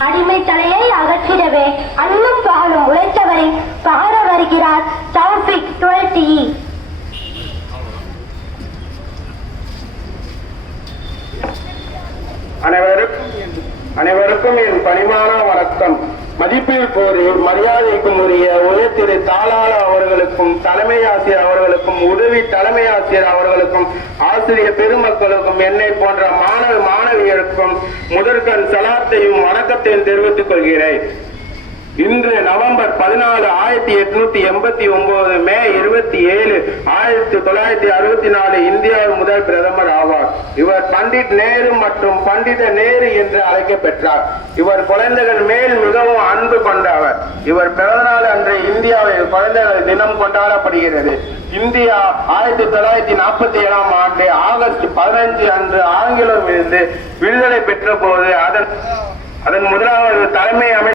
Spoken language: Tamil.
அடிமை தலையை அகற்றிடவே அன்னும் பகலும் உழைத்தவரை பகர வருகிறார் தௌஃபிக் டுவெல்டி அனைவருக்கும் அனைவருக்கும் என் பணிமான வணக்கம். மதிப்பிற்குரிய மரியாதைக்கும் உரிய உயர் திரு தாளாள அவர்களுக்கும் தலைமை ஆசிரியர் அவர்களுக்கும் உதவி தலைமை ஆசிரியர் அவர்களுக்கும் ஆசிரியர் பெருமக்களுக்கும் என்னை போன்ற மாணவ மாணவியருக்கும் முதற்கண் சலாத்தையும் வணக்கத்தையும் தெரிவித்துக் கொள்கிறேன். இன்று நவம்பர் பதினாலு ஆயிரத்தி எட்நூத்தி எண்பத்தி ஒன்பது மே இருபத்தி ஏழு ஆயிரத்தி தொள்ளாயிரத்தி அறுபத்தி நாலு இந்தியாவின் முதல் பிரதமர் ஆவார். இவர் பண்டிட் நேரு மற்றும் பண்டித நேரு என்று அழைக்கப்பெற்றார் இவர் குழந்தைகள் மேல் மிகவும் அன்பு கொண்டவர். இவர் பிறந்தநாள் அன்று இந்தியாவில் குழந்தைகள் தினம் கொண்டாடப்படுகிறது. இந்தியா ஆயிரத்தி தொள்ளாயிரத்தி நாற்பத்தி ஏழாம் ஆண்டு ஆகஸ்ட் பதினைஞ்சு அன்று ஆங்கிலம் இருந்து விடுதலை பெற்ற போது அதன் அதன் முதலாவது தலைமை